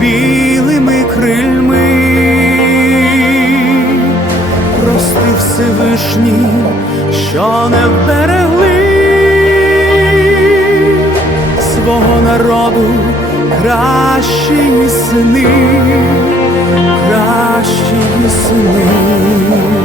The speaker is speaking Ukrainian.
білими крильми, прости Всевишні, що не вберегли свого народу кращі сини, кращі сини.